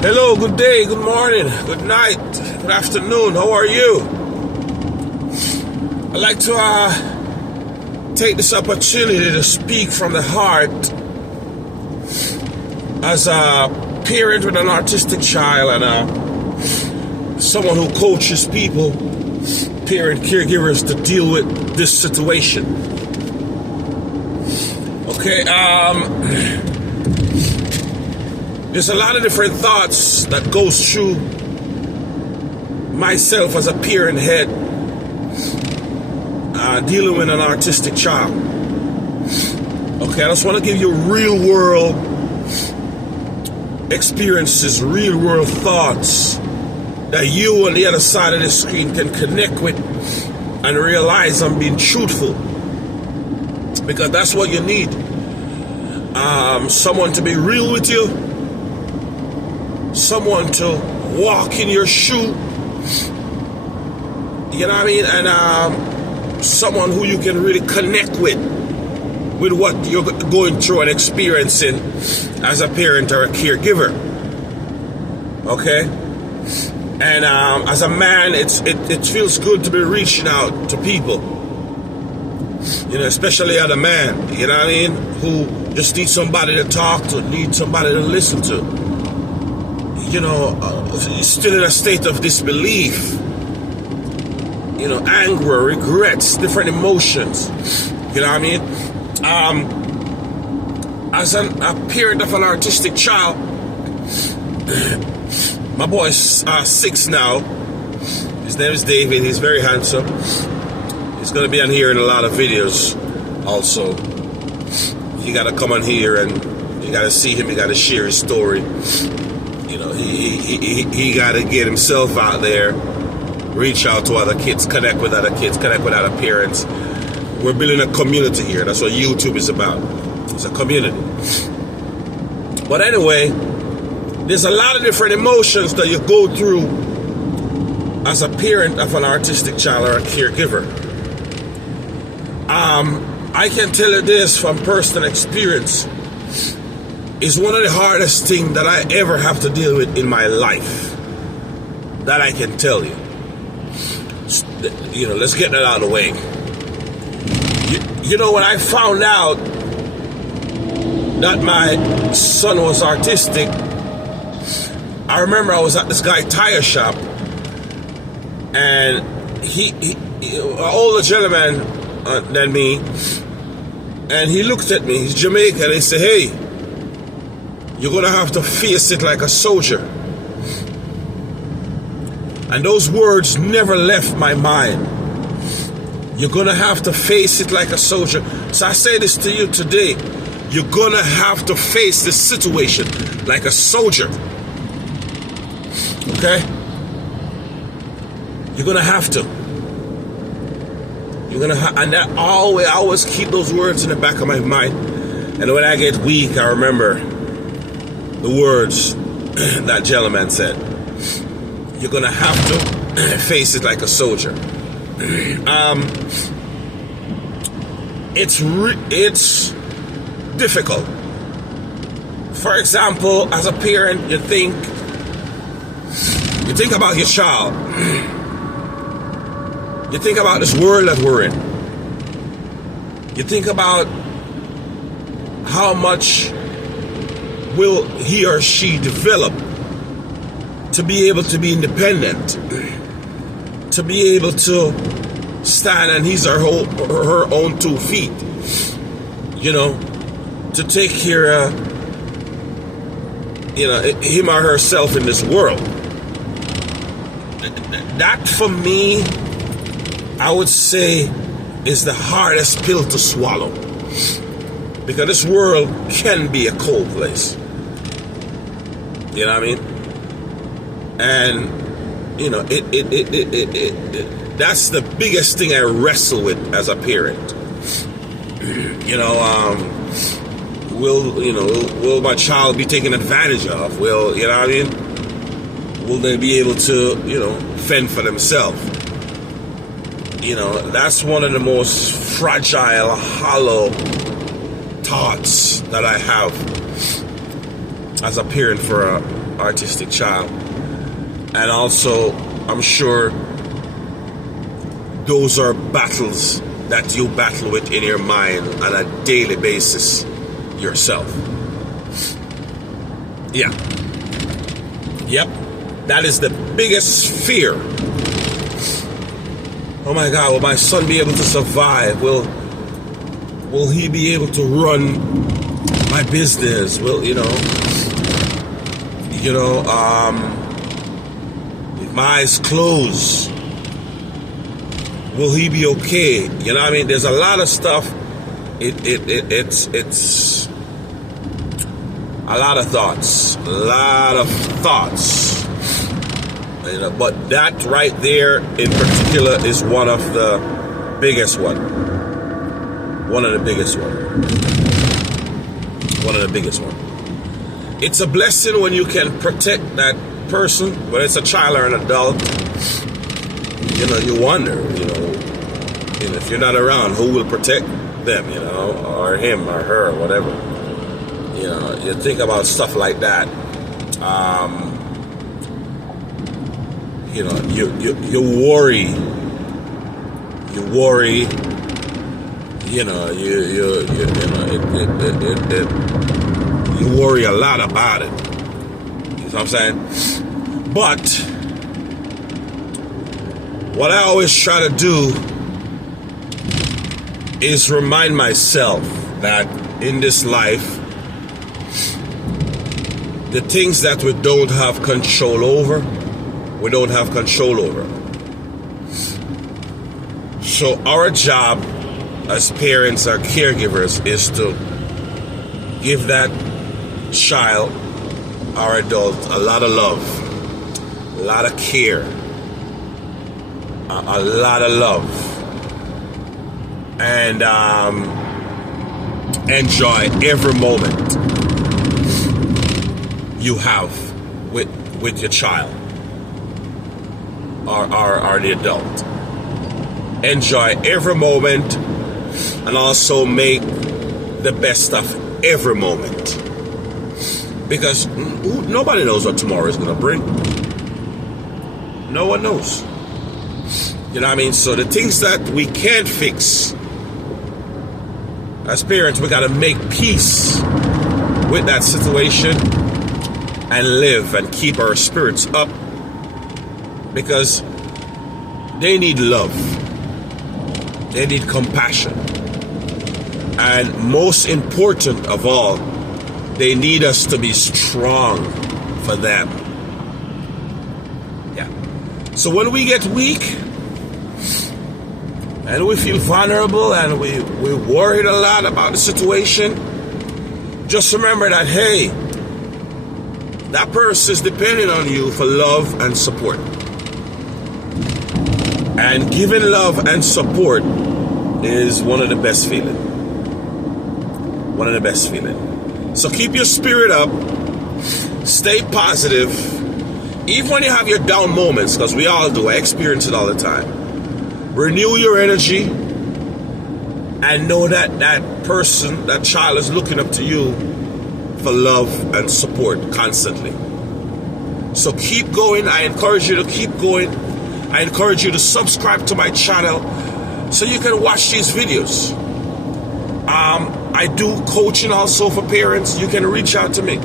Hello, good day, good morning, good night, good afternoon. How are you? I'd like to take this opportunity to speak from the heart as a parent with an autistic child and someone who coaches people, parent caregivers, to deal with this situation. Okay, there's a lot of different thoughts that goes through myself as a parent head dealing with an autistic child. Okay, I just want to give you real world experiences, real world thoughts that you on the other side of the screen can connect with and realize I'm being truthful, because that's what you need. Someone to be real with you, someone to walk in your shoe, you know what I mean, and someone who you can really connect with what you're going through and experiencing as a parent or a caregiver. Okay, and as a man, it feels good to be reaching out to people, you know, especially other man, you know what I mean, who just need somebody to talk to, need somebody to listen to. You know, still in a state of disbelief, you know, anger, regrets, different emotions, you know what I mean? As a parent of an autistic child, my boy's 6 now. His name is David. He's very handsome. He's going to be on here in a lot of videos also. You got to come on here and you got to see him. You got to share his story. You know, he got to get himself out there, reach out to other kids, connect with other kids, connect with other parents. We're building a community here. That's what YouTube is about. It's a community. But anyway, there's a lot of different emotions that you go through as a parent of an autistic child or a caregiver. I can tell you this from personal experience. It's one of the hardest things that I ever have to deal with in my life. That I can tell you. You know, let's get that out of the way. You know, when I found out that my son was autistic, I remember I was at this guy's tire shop, and he an older gentleman than me, and he looked at me. He's Jamaican, and he said, "Hey, you're gonna have to face it like a soldier." And those words never left my mind. You're gonna have to face it like a soldier. So I say this to you today. You're gonna have to face this situation like a soldier. Okay? You're gonna have to. You're gonna and that I always keep those words in the back of my mind. And when I get weak, I remember the words that gentleman said. You're gonna have to face it like a soldier. It's difficult. For example, as a parent, you think about your child. You think about this world that we're in. You think about how much will he or she develop to be able to be independent, to be able to stand on his or her own 2 feet, you know, to take care of, you know, him or herself in this world. That for me, I would say, is the hardest pill to swallow, because this world can be a cold place. You know what I mean? And you know, that's the biggest thing I wrestle with as a parent. You know, will my child be taken advantage of? Will, you know what I mean? Will they be able to, you know, fend for themselves? You know, that's one of the most fragile, hollow thoughts that I have as a parent for autistic child. And also, I'm sure those are battles that you battle with in your mind on a daily basis yourself. Yeah. Yep. That is the biggest fear. Oh my God, will my son be able to survive? Will he be able to run my business? If my eyes close, will he be okay? You know what I mean? There's a lot of stuff. It's a lot of thoughts. But that right there in particular is one of the biggest one. One of the biggest one. It's a blessing when you can protect that person, whether it's a child or an adult. You wonder, if you're not around, who will protect them, or him or her or whatever. You think about stuff like that. You worry. You worry a lot about it. You know what I'm saying? But what I always try to do is remind myself that in this life, the things that we don't have control over, we don't have control over. So our job as parents or caregivers is to give that child or adult a lot of love, a lot of care, a lot of love, and enjoy every moment you have with your child or the adult. Enjoy every moment and also make the best of every moment, because nobody knows what tomorrow is going to bring. No one knows. You know what I mean? So the things that we can't fix, as parents, we got to make peace with that situation and live and keep our spirits up, because they need love. They need compassion. And most important of all, they need us to be strong for them. Yeah. So when we get weak and we feel vulnerable and we're worried a lot about the situation, just remember that, hey, that person is depending on you for love and support. And giving love and support is one of the best feelings. One of the best feelings. So keep your spirit up. Stay positive. Even when you have your down moments, because we all do. I experience it all the time. Renew your energy. And know that that person, that child is looking up to you for love and support constantly. So keep going. I encourage you to keep going. I encourage you to subscribe to my channel so you can watch these videos. I do coaching also for parents. You can reach out to me.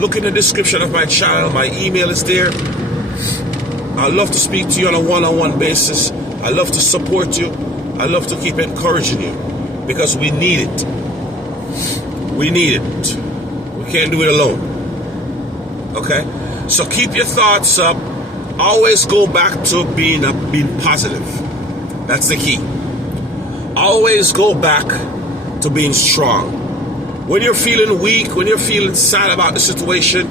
Look in the description of my channel. My email is there. I love to speak to you on a one-on-one basis. I love to support you. I love to keep encouraging you, because we need it. We need it. We can't do it alone. Okay? So keep your thoughts up. Always go back to being positive. That's the key. Always go back to being strong. When you're feeling weak, when you're feeling sad about the situation,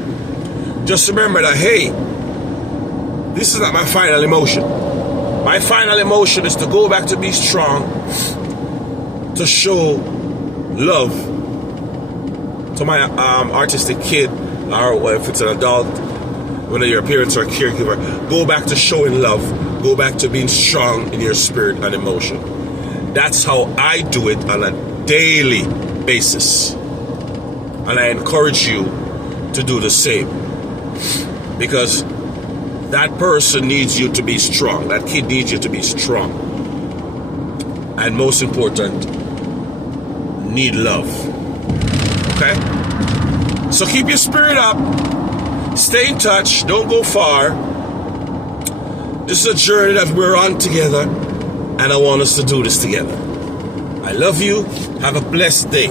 just remember that, hey, this is not my final emotion. My final emotion is to go back to be strong, to show love to my autistic kid, or if it's an adult, whether you're a parent or a caregiver. Go back to showing love. Go back to being strong in your spirit and emotion. That's how I do it on a daily basis. And I encourage you to do the same. Because that person needs you to be strong. That kid needs you to be strong. And most important, need love. Okay? So keep your spirit up. Stay in touch. Don't go far. This is a journey that we're on together. And I want us to do this together. I love you. Have a blessed day.